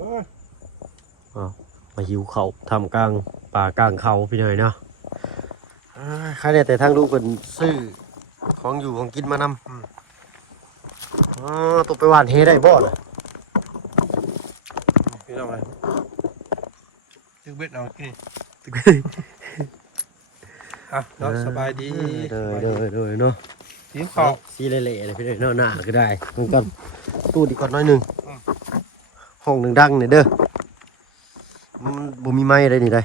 อ้าวมาหิวเขาทำกลางป่ากลางเขาพี่หน่อยเนาะอ่าใครเนี่ยแต่ทางลูกเป็นซื้อของอยู่ของกินมานำอืมอ๋อตัวไปหวานเฮได้บ่น่ะพี่น้องเลยตึกเบ็ดเอากินอะเนาะสบายดีเด้อเด้อเด้อเนาะหิวข้าวสีเละๆเลยพี่หน่อยเนาะหน้าก็ได้มันก่อนตู้ดีก่อนหน้อยหนึงอืม ห้องหนึ่งดังเนี่ยเด้อมันบ่มีไม้ได้นี่ได้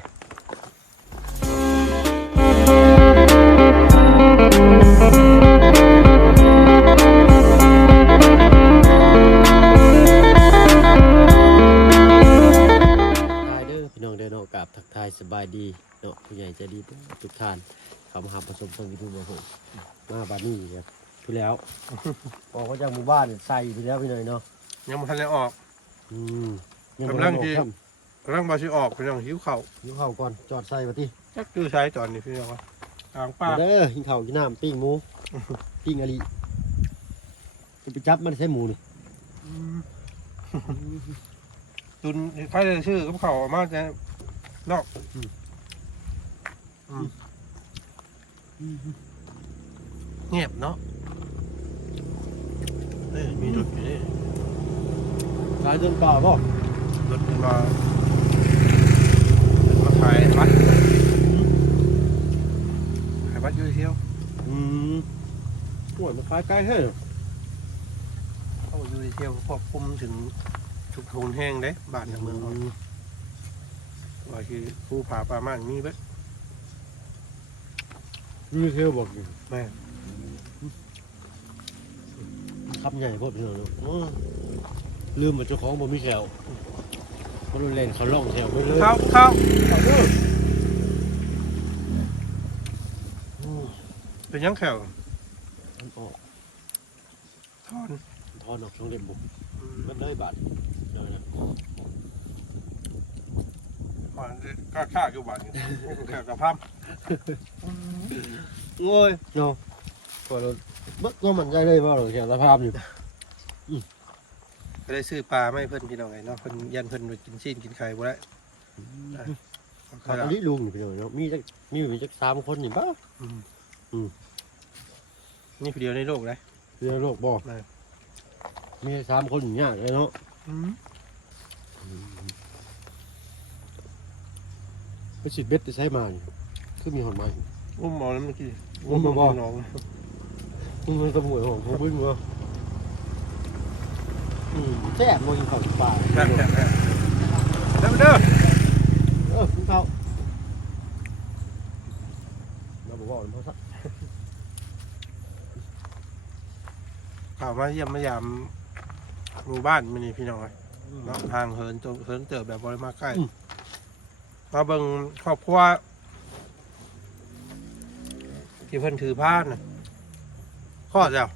ทายเด้อพี่น้องเด้อเนาะกับทักทายสบายดีเนาะผู้ใหญ่ใจดีทุกท่านเขามาหาผสมทางยูทูบผมมาบ้านนี้ครับพี่แล้ว ออกมาจากหมู่บ้านเนี่ยใส่ไปแล้วพี่หน่อยเนาะยังไม่ทันได้ออก อืมยังกำลังบ่ที่ได้บอกกำลังมาชิออกพี่น้องหิวข้าวหิวข้าวก่อนจอดใส่มาที่จักคือใช้ตอนนี้พี่น้องกลางป่าเด้อหินข้าวกินน้ำปิ้งหมูปิ้งอะลีจะไปจับมันใส่หมูนี่ตุนใครจะชื่อกับเขาวมาจะนอกเงียบเนาะเอ้ยมีรถอยู่นี่ ขายจนเปล่าบ่รถมันมามาขายวัดขายวัดอยูเที่ยวอืมโอ้ยมันขายไกลแท้เหรอเข้าอยูเที่ยวควบคุมถึงทุกโทนแห้งเด้บ้านในเมืองเขาว่าคือผู้ผาป่ามั่งมีเบิดมีเที่ยวบอกอยู่แม่คำใหญ่พวกพี่น้องเนาะอ้อ ลืมว่าเจ้าของบ่มีแขวเขาเล่นเขาล่องแถวไปเลยเข้าเข้าเอาเด้อเป็นยังแขวมันออกทอนทอนออกช่องเล็บบุกมันเลยบาทเดี๋ยวนะอ่อนก็ค่าอยู่บ้านนี่แขวกับพัมโอ้ยเนาะพอเราบัดก็มันใจเลยว่าเราแขวสภาพอยู่ ก็ได้ซื้อปลาไม่เพิ่นพี่น้องไงเนาะเพิ่นยันเพิ่นไปกินซีนกินไข่บ่ได้เขาอันนี้ลุงนี่พี่น้องเนาะมีจักมีอยู่จักสามคนนี่บ้านี่ผู้เดียวในโลกเลยเรือโลกบ่ได้มีสามคนอย่างเงี้ยเลยเนาะไปฉีดเบ็ดจะใช้มานี่คือมีหอนไม้ อุ้มหมอแล้วเมื่อกี้อุ้มบ่บ่ น้อง มึงมันสมุยของของบึ้งวะอืม แซ่บมองกินข้าปลาแซ่บแซ่บแซ่บเด้อเด้อเออกินข้าเราบอกว่าเพราะสักข่าวมาเยี่ยมมายามหมู่บ้านมื้อนี้พี่น้อยเนาะห่างเหินจเหินเติบแบบบ่ได้มาใกล้มาเบิ่งครอบครัวที่เพิ่นถือผ้าน่ะข้อเจ้า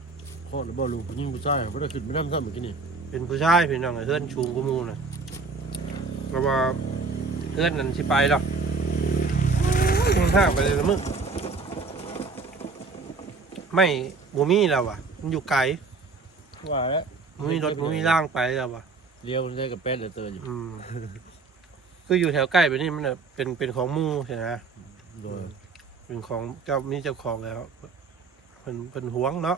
ข้อระเบิดลูกยิงผู้ชายไม่ได้ขึ้นไม่ได้ซ้ำเหมือนกันนี่ เป็นผู้ชายพี่น้องเอ้ยเฮือนชูงกุมูน่ะก็ว่าเฮือนนั่นสิไปดอกมันห่างไปเลยละมึงไม่บ่มีแล้วว่ะ มันอยู่ไกลว่าแล้วมันมีรถมันมีร่างไปแล้วว่ะเลี้ยวได้กับแป๊ดเลยเตือนอยู่อืมคืออยู่แถวใกล้ไปนี่มันน่ะเป็นเป็นของหมู่ใช่ไหมโดยเป็นของเจ้ามีเจ้าของแล้วเพิ่นเพิ่นหวงเนาะ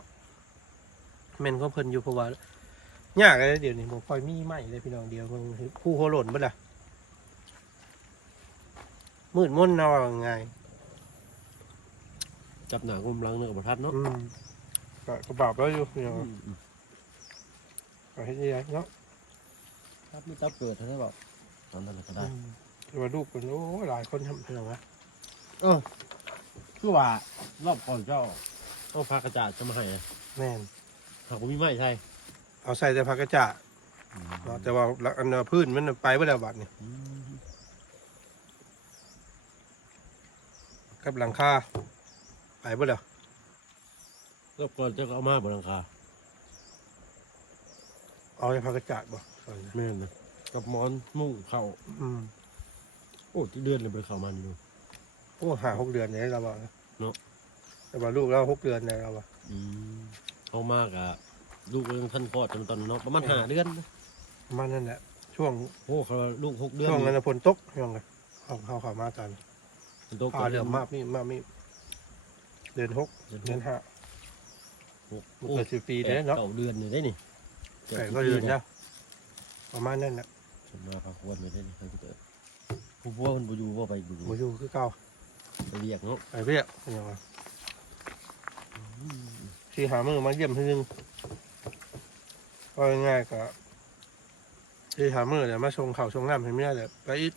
แม่นของเพิ่นอยู่เพราะว่า ยากเลยเดี๋ยวนี้ผมค่อยมีใหม่เลยพี่น้องเดียวมันผู้โหหล่นบ่ล่ะมืดมนเนาะว่าไงจับหนางมลังเนื้อกับประทัดเนาะอืมก็กระบาบแล้วอยู่พี่น้องก็ให้ยังเนาะครับไม่จับเกิดเท่านั้นหรอกตอนนั้นก็ได้อืมแต่ว่าลูกเป็นโอ้หลายคนทำพี่น้องวะเออคือว่ารอบก่อนเจ้าต้องพากระจาดจะมาให้นะแม่นหากว่ามีไม้ใช่ เอาใส่แต่ผักกระจาดเนาะแต่ว่าอันเนอพื้นมันไปบ่แล้วบัดนี่อืมกับหลังคาไปบ่แล้วรอบก่อนเจ้าก็เอามาบนหลังคาเอาแต่ผักกระจาดบ่แม่นนะกับหมอนมุ้งเข่าอืมโอ้ที่เดือนเลยไปเข่ามันอยู่โอ้หาหกเดือนเนี่ยเราบอกเนาะ แต่ว่าลูกเราหกเดือนเนี่ยเราบอก อืมเอามากอะ ลูกก็ยังท่านคลอดจนตอนเนาะประมาณห้าเดือนนะประมาณนั่นแหละช่วงช่วงโอ้เขาลูกหกเดือนช่วงนั้นนะฝนตกช่วงนั้นเขาเขาเขามากันมันโตพาเรือมากนี่มากนี่เดือนหกเดือนเดือนหกห้าหกมันโอ้เกิดสิบปีได้เนาะเก้าเดือนนี่ได้นี่ไก่ก็เดือนจ้ะประมาณนั้นแหละสมมาพาควรไปได้นี่เขาจะเกิดผู้พ่อมันบ่อยู่บ่ไปดูหมูยูคือเก่าไปเรียกเนาะไปเรียกอย่างไรที่หามือมาเยี่ยมทีนึง ก็ง่ายๆก็ที่หามือเนี่ยมาชงข่าวชงน้ำให้เมียแหละไปอีก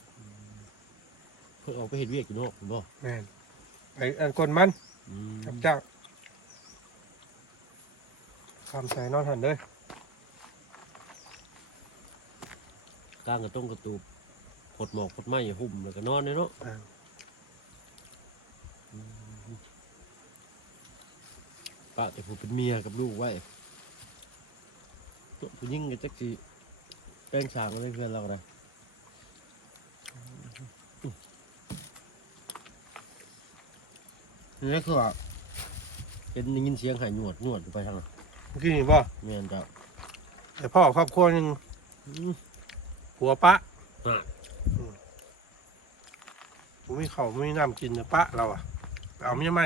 เพิ่นออกไปเฮ็ดเวียกอยู่เนาะคุณบ่แม่นไปอันกลมันอืมรับจ้างคำใส่นอนหันเลยกลางกระต้งกระตูบขดหมอกขดไม้หุ่มแล้วก็นอนเลยเนาะอ่าปะแต่ผู้เป็นเมียกับลูกไว้ตัว ผู้หญิงก็จักสิแป้งฉางอะไรเพื่อนเราได้นี่คือว่าเป็นได้ยินเสียงหายหนวดหนวดอยู่ไปทางนั้นเมื่อกี้นี่บ่แม่นจ้ะแต่พ่อครอบครัวหนึงอืมผัวปะอะผมมีเขาวไม่มีน้ำกินนะปะเราอะไปเอาไม่ไหม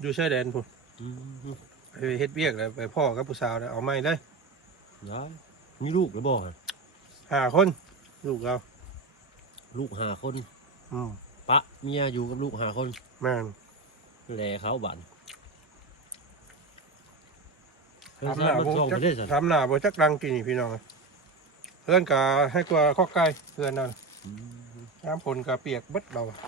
อยู่ชายแดนพุ่น อืมไป เฮ็ดเวียกเลยไปพ่อกับผู้สาวนะเอาไม่ได้ได้มีลูกหรือบ่ฮะห้าคน ลูกเราลูกหาคนอืมปะเมียอยู่กับลูกหาคนแม่นแหล่เขาบันเพิ่นทำหทราน้าบมันบ่ส่งจัไปกได้สันทำหน้าบ่จักรังกินนี่พี่น้องเพื่อนกาให้กว่าข้อไก่เพื่อนนั่นอืมน้ำฝนกาเปียกเบิดเราอะ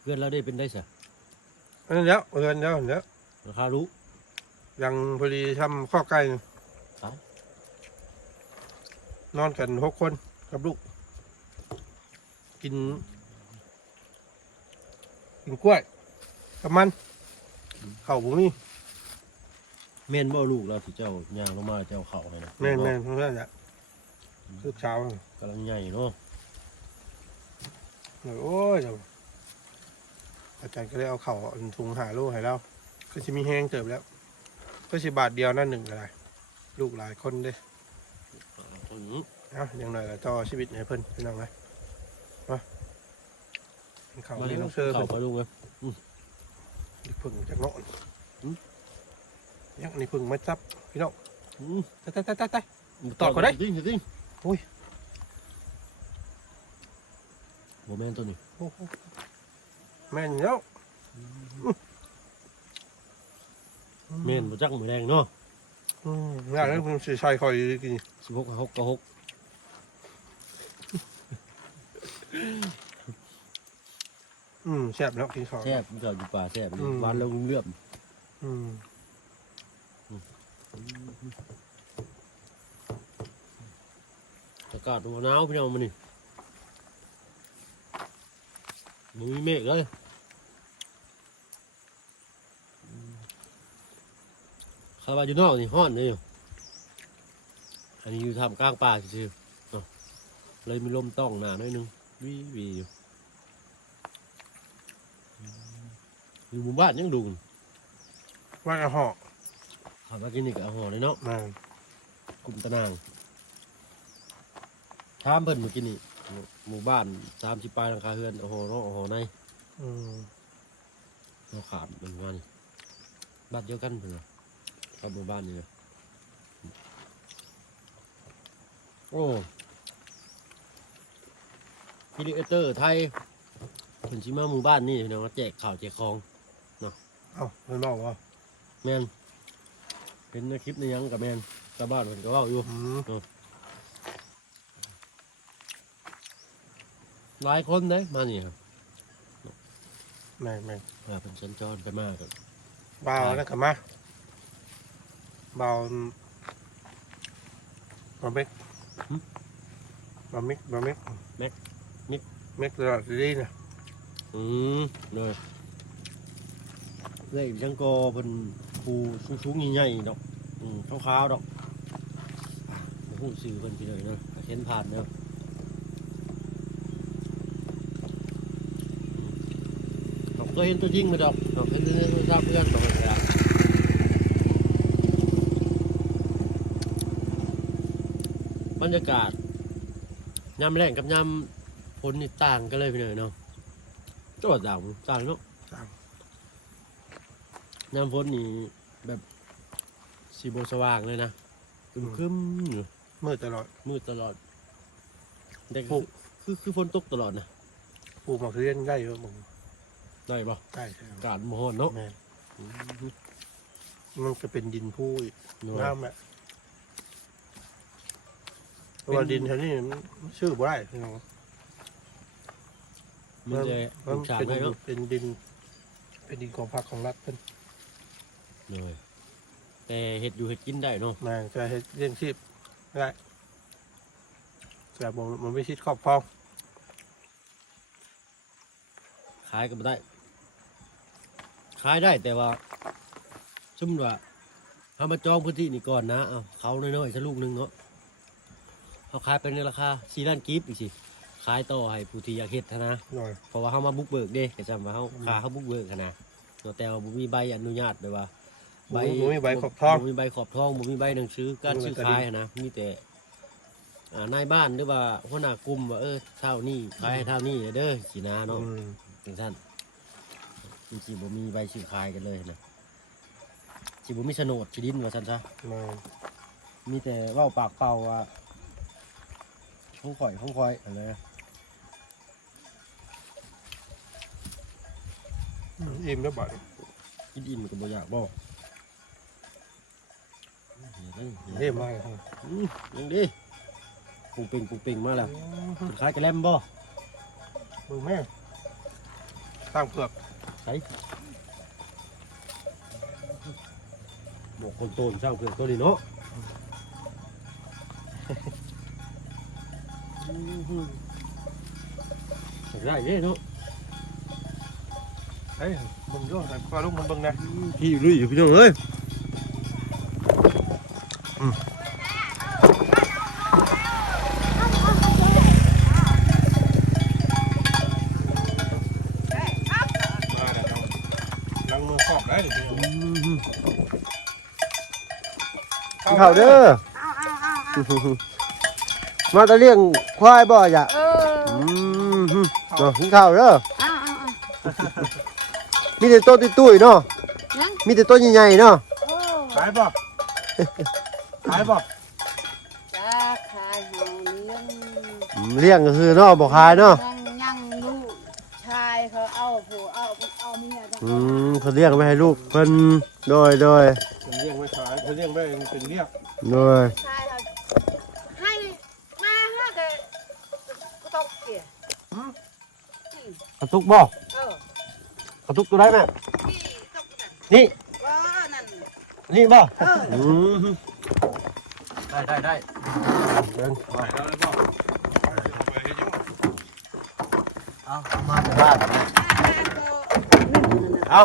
เพื่อนเราได้เป็นได้สะ อันนั้นแล้วเพื่อนแล้วเดี๋ยวราคารู้ ยังพอดีทำข้อไก่นี่ครับนอนกันหกคนกับลูก กิน กินกล้วยกับมันข้าวบุมีแม่นบ่ลูกเราที่เจ้าย่างลงมาเจ้าเขาให้นะแม่นแม่นเพื่อนแหละคือเช้ากำลังใหญ่เนาะเลยโอ้ยเดี๋ยว อาจารย์ก็เลยเอาเข่าวอันถุงหาลูกให้เราก็จะมีแห้งเติบแล้ว ก็สิบาทเดียวนั่นหนึ่งอะไรลูกหลายคนเด้อืมเอาอย่างหน่อยก็ต่อชีวิตให้เพิ่นพี่น้องเลยมาเป็นข่าวมานี้เลี้ยน้งองเชอเขาเพิ่นไปลูกเลยเพิ่งจากโน่นอืมยังนี่เพิ่งมาจับพี่น้องอืมตายตายตายตายตายตอบก่อนได้จริงจริงโอ้ยโมแม่นตัวนี้โอ้โห แม่นแล้วแม่นบ่จักมือแดงเนาะอืมงานนั้นคุณสิใช้คอยกินสิบหกหกกับหกอืมแซ่บแล้วกินข้าว แซ่บมันเก่าอยู่ป่าแซ่บอืม หวานแล้วเลื่อมอืมอากาศหนาวพี่น้องมันนี่ มันมีเมฆเลยข้าวบาอยู่นอกนี่ฮ้อนเลยอยู่อันนี้อยู่ทำกลางป่าซื่อๆเนาะเลยมีลมต้องหนาหน่อยหนึงวีวีอยู่อยู่หมู่บ้านยังดูนว่าเอาห่อขับมากินนี่ก็เอาห่อเลยเนาะมากลุ่มตะนางถามเพิ่นเมื่อกี้นี่ หมู่บ้านสามสิบปลายหลังคาเฮือนเอาห่อเนาะเอาห่อในอืมเราขาดเป็นว่านี่บ้านเดียวกันเพื่อนครับหมู่บ้านนี่เลยโอ้พีดีเตอร์ไทยเพิ่นชิมาหมู่บ้านนี่เนาะมาแจกข่าวแจกของเอ้าเพิ่นบอกว่าแมนเป็นในคลิปในหยังกับแมนชาวบ้านเพิ่นก็เว่าอยู่อืม หลายคนเด้มานี่ครับแม่นแม่นเออเป็นสัญจรไปมากครับเบาแล้วกลับมาเบาบาเม็กบาเม็กบาเม็กเม็กตลอดดีนะอืมเลยเลยจังโกเป็นภูสูงๆใหญ่ๆดอกอืมขาวๆดอกมาพูดสื่อเพิ่นพี่เลยเนาะเห็นผ่านเนาะ ดอกตัวเห็นตัวจริงไหมดอกดอกเห็นในโทรศัพท์เพื่อนดอกอะไรรรยากาศยามแรงกับยามฝนนี่ต่างกันเลยพี่เนยเนาะจอดต่างต่างเนาะต่างยามฝนนี่แบบสีโบสว่างเลยนะคึมคึมๆอยู่มืดตลอดมืดตลอดแต่โอ้คือคือคือฝนตกตลอดนะปลูกมะเขือได้เยอะมึง ได้ปะได้ใช่อากาศมโหดเนาะแม่นมันจะเป็นดินผู้อีกเนอะ น้ำอะเพราะว่าดินแถวนี้มันชื่อบ่ได้พี่น้องมันจะมัลูนกชาเป็นไว้เนาะเป็นดิน เป็นดินของพรรคของรัฐเพิ่นเลยแต่เห็ดอยู่เห็ดกินได้เนาะมาจะให้เลี้ยงชีพได้แต่มันมันไม่ชิดครอบครองขายก็ไม่ได้ขายได้แต่ว่าสมมติว่าเขามาจองพื้นที่นี่ก่อนนะเอาเขาน้อยๆสักลูกหนึงเนาะเขาขายเป็นในราคาสี่ล้านกีบอีกสิขายต่อให้ผู้ที่อยากเฮ็ดหั้นนะหน่อยเพราะว่าเขามาบุกเบิกเด้ก็จำว่าเขาขาเขาบุกเบิกหั้นนะแต่ว่าบ่มีใบอนุญาตแบบว่าบ่มีบ่มีใบขอบทองบ่มีใบขอบทองบ่มีใบหนังสือการบ่มีซื้อใบขายหั้นนะมีแต่อ่านายบ้านหรือว่าหัวหน้ากลุ่มว่าเออเท่านี้ขายให้เท่านี้เด้อสินะเนาะอืมจังซั่น จริงๆบ่มีใบซื้อขายกันเลยนะสิบ่มีโฉนดที่ดินว่าซั่นซะมามีแต่เว้าปากเปล่าว่าของข่อยของข่อยอะไรอิ่มแล้วบัดกินอิ่มก็บ่อยากบ่เท่มากครับอืมยังดีปุงปิงปุงปิงมาแล้วสุดท้ายกระแลมบ่มึงแม่ตามเกือบ ใส่บอกคนโตนเจ้าเพื่อนตัวนี้เนาะได้เด้เนาะเฮ้ยมึงโยนใส่ปลาลูกมันเบิ่งนะพี่ลุยอยู่พี่น้องเอ้ย มาแล้วลังมือครอบได้ดิ เขาเด้อเอาเอาเอาเอามาตะเลี้ยงควายบ่อย่าเอออืมเนาะกินข้าวเด้อเอาเอาเอามีแต่ต้นตุ้ยๆเนาะยังมีแต่ต้นใหญ่ๆเนาะโอ้ขายบ่ขายบ่จ้าขายหาเลี้ยงอืมเลี้ยงก็คือเนาะบ่ขายเนาะยังยังลูกชายเขาเอาผัวเอาเอาเมียต้องอืมเขาเลี้ยงไว้ให้ลูกเพิ่นโดยโดยมัน เลี้ยงไว้ขายเขาเลี้ยงไว้เป็นเรียกโดยชายเขาให้มาฮะแต่ก็ต้องเกลียดกระตุกบ่เออกระตุกตัวได้แม่ที่ต้องนั่นนี่ว่านั่นนี่บ่เอออืมได้ได้ได้เดินขายแล้วแล้วบ่ไปให้ยุ่งเอาเอามาจากบ้านนั่นน่ะเอา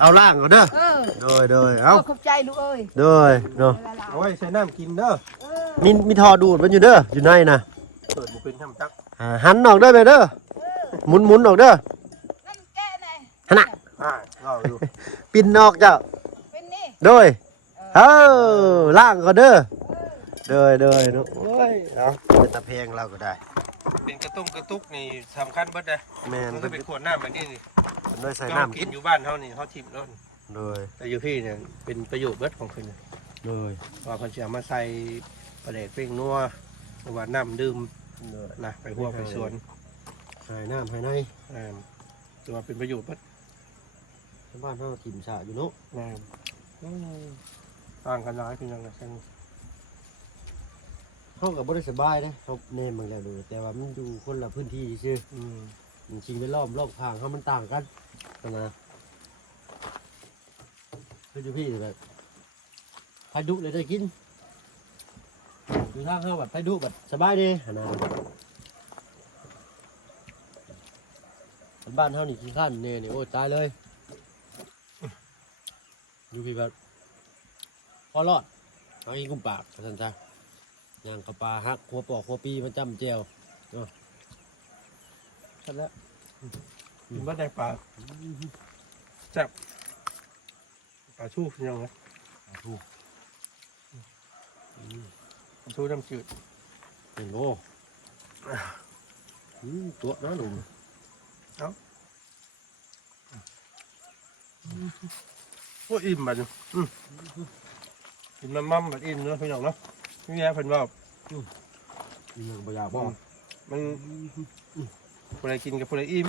เอาล่างก่อนเด้อเออโดยโดยเอาเอาขอบใจลูกเอ้ยโดยเนาะเวลาเอาไว้ใช้น้ำกินเด้อเออมีมีทอดูดมันอยู่เด้ออยู่ในนะเปิดบุเป็นทำจักอ่าหันออกเด้อแม่เด้อหมุนหมุนออกเด้อนั่นแกไหนหันน่ะอ่าเราอยู่ปินออกเจ้าเป็นนี่โดยเออเออล่างก่อนเด้อเออโดยโดยเนาะโอ้ยเอาเป็นตะเพงเราก็ได้ เป็นกระตุ้งกระตุกนี่สำคัญเบิดเลยแม่นมันก็เพิ่นเป็นขวดน้ำแบบนี้นี่เพิ่นได้ใส่ก็น้ำกิกินนอยู่บ้านเท่านี่เขาทิมแล้ว นี่โดยแต่อยู่พี่เนี่ยเป็นประโยชน์เบิดของคุณโดยว่าคนจะเอามาใส่ประเดกเป้งนัวหรือว่าน้ำดื่มโดยนะไปหัวไปสวนหายน้ำหายในอ่าถือว่าเป็นประโยชน์เบิดชาวบ้านเขาก็ถิ่มสระอยู่เนาะนะอืมต่างกันหลายพี่น้องนะแค่นี้เขากับ่ได้สบายเด้เขาเนมบางแล้วดูแต่ว่ามันอยู่คนละพื้นที่ซื่ออืมจริงๆไปรอบรอบทางเขามันต่างกันนะ คืออยู่พี่แบบพายุเลยได้กินอยู่ทางเขาแบบพายุแบบสบายดีหั่นนะบ้านเขานี่ขี้ข้านเนี่ยนี่โอ้ยตายเลยอยู่พี่แบบพอรอดเอาอีกกุมปากสันจ้ะย่างกระปลาฮักหัวปอกหัวปีมันจำเจียวเนาะชัดแล้วกินเบิดได้ปลาแซ่บ ปลาชูพี่น้องนะถูกปลาชูน้ำจืดเห็นโลอืมตัวน้าหนุ่มโอ้อิ่มบัดนี้อืมกินมันมั่มบัดอิ่มเนาะพี่น้องเนาะพี่แย่เพิ่นว่ามีเงินบอยากบอกมันผู้ใดกินกับผู้ใดอิ่ม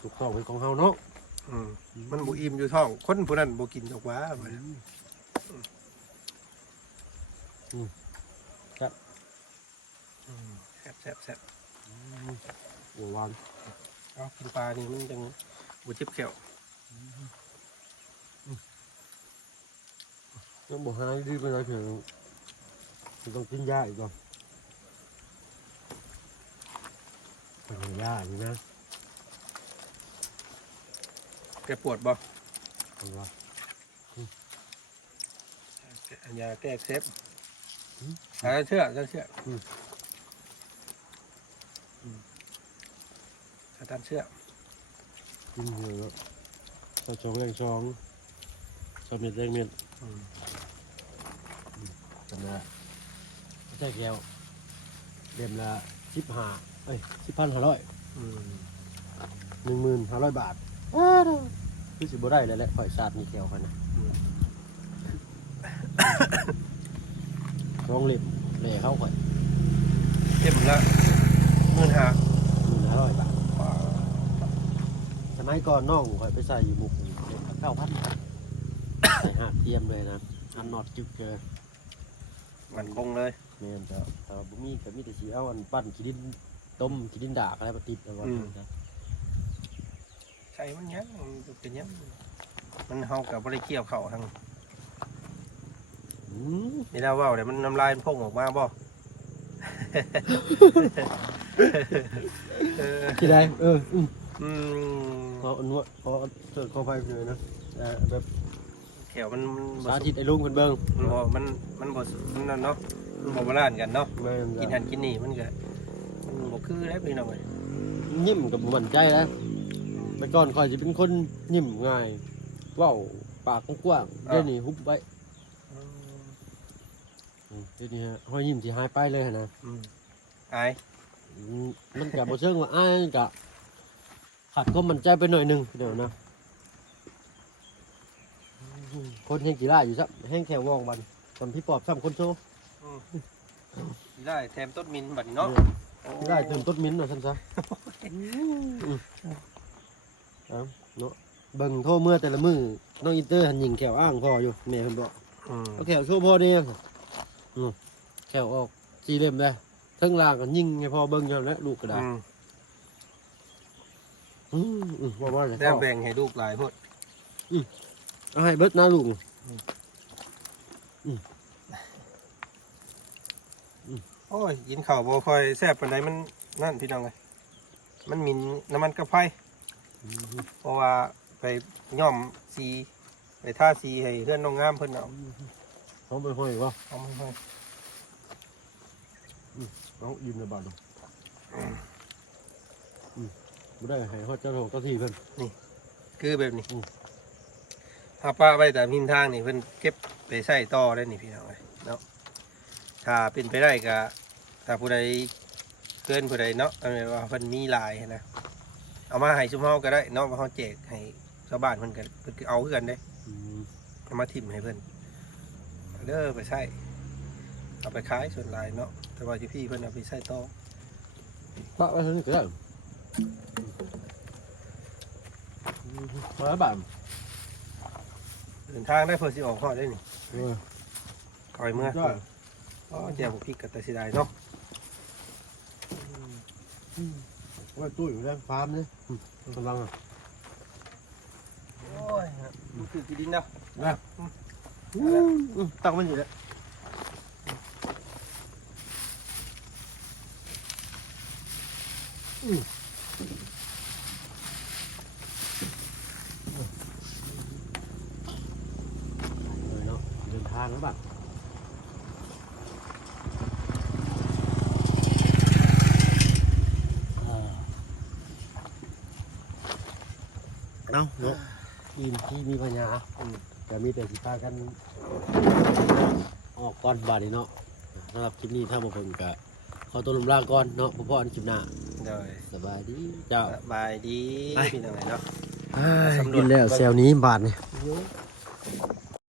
ถูกต้องเป็นของเฮาเนาะ อืมมันบ่อิ่มอยู่ท้อง คนผู้นั้นบ่กินดอกหว่าบัดนี้อืมแซ่บแซ่บแซ่บโอ้วานเอากินปลานี่มันจังบ่เจ็บแขวยังบอกหายดีไปเลยเถอะมันต้องกินยาอีกก่อนเป็นยาอยู่นะ แกปวดบ่เอาวะแกยาแก้อักเสพหาเชื่อจะเชื่ออืมถ้าตามเชื่อกินเยอะแล้วชองแรงชองชอบเม็ดแรงเม็ดอืมจำได้ไม่ใช่แก้วเล่มละสิบห้าเอ้ยสิบพันห้าร้อยอืมหนึ่งหมื่นห้าร้อยบาท คือสิบ่ได้แล้วแหละข่อยชาตินี่แก้วคันนะอืมลองเล็บเล่เข้าข่อยเข็มละหมื่นห้าหมื่นห้าร้อยบาทสมัยก่อนน้องข่อยไปใส่อยู่หมุกเล็บเก้าพันใส่หาดเทียมเลยนะอันนอดจึกเจอมันคงเลยเมียนแต่แต่ว่าบ่มีก็มีแต่สีเอาอันปั้นขี้ดินต้มขี้ดินดากอะไรมาติดเอาไว้ ใช่มันยังมันเป็นยังมันเฮากับบริเกี่ยวเข่าทางอืมนี่เราว่าเดี๋ยวมันน้ำลายมันพุ่งออกมาบ่เออที่ใดเอออืมอืมขออนวดขอเสิร์ฟขอไปเลยนะเอ่อแบบแขวมันมันบ่สาสุธิกตไอ้ลุงคนเบิ่งมันบ่มันมันบ่สุกมันนั่นเนาะมันบ่บาลานซ์กันเนาะแม่นกินจ้ะหันกินนี่มันก็มันบ่คือแล้วพี่น้องเอ้ยยิ้มกับบ่มั่นใจนะ แต่ก่อนข่อยจะเป็นคนยิ้มง่ายเว้าปากกว้างๆเดี๋ยวนี้หุบไว้อืมเดี๋ยวนี้ฮะห้อยยิ้มสิหายไปเลยหั่นนะ อืมอายอืมมันก็บ่เชิงว่าอ้ายมันก็ขาดความมั่นใจไปหน่อยหนึงเดี๋ยวนะอืมคนแห่งกีฬาอยู่ซับแห่งแถววองบันตอนพี่ปอบซ้ำคนโซได้แถมต้นมินบัดนี้เนาะ กีฬาเติมต้นมิ้นท์หน่อยซ้ำซะอืม เอาเนาะเบิ่งโทรเมื่อแต่ละมือน้องอินเตอร์หันยิงแขวอ้างพ่ออยู่แม่เพิ่นบอกอืมเอาแขวโชว์พ่อนี่อืมแขวออกจีเล่มได้ทั้งล่างกันยิงให้พ่อเบิ่งอยู่แล้วลูกก็ได้อืมอืมอืมว่าว่าเลยแล้วแบ่งให้ลูกหลายพดเอาให้เบิดหน้าลูกโอ้ยกินข้าวบ่ค่อยแซ่บปานใดมันนั่นพี่น้องเอ้ยมันมินน้ำมันกระไฟ เพราะว่าไปย่อมสีไปท่าสีให้เพื่อนน้องงามเพิ่นเอาเขาไปห้อยว่าเอามาให้เอายืนในบ้านดูอืมบ่ได้ให้ฮอดเจ้าของเจ้าที่เพิ่นคือแบบนี้อืมถ้าป้าไว้แต่มินทางนี่เพิ่นเก็บไปใส่ต่อได้นี่พี่น้องเอ้ยเนาะถ้าเป็นไปได้ก็ถ้าผู้ใดเพื่อนผู้ใดเนาะเอาไว้ว่าเพิ่นมีหลายนะ เอามาให้ชุมเฮาก็ได้เนาะว่าเฮาแจกให้ชาวบ้านเพิ่นก็เพิ่นก็เอาคือกันเด้อืมเอามาทิ่มให้เพิ่นเอาเด้อไปใส่เอาไปขายส่วนหลายเนาะแต่ว่าที่พี่เพิ่นเอาไปใส่ต่อ ปะไว้เท่านี้ก็ได้ร้อยบาทเดินทางได้เพื่อสิออกฮอดได้นี่เออ คอยเมื่อได้ อ๋อแจวบุกพริกกับตะสิได้เนาะ ไว้ตู้อยู่แล้วฟาร์มเนี่ยกำลังอะโอ้ยมันคือกี่ดินเนาะตั้งมันอยู่แล้วเลยเนาะเดินทางแล้วบัด เนาะเนาะทีมที่มีปัญญาจะมีแต่สิพากัน ออกก่อนบาดนี้เนาะสำหรับคลิปนี้ถ้ามาเพิ่งกะขออตัวลมลาก่อนเนาะพ่อพ่ออันคลิปหน้าโดยสบายดีเจ้าสบายดีไปพี่น้องเนาะอ้ายสำรวจ กินแล้วแซวนี้บาทนี่โ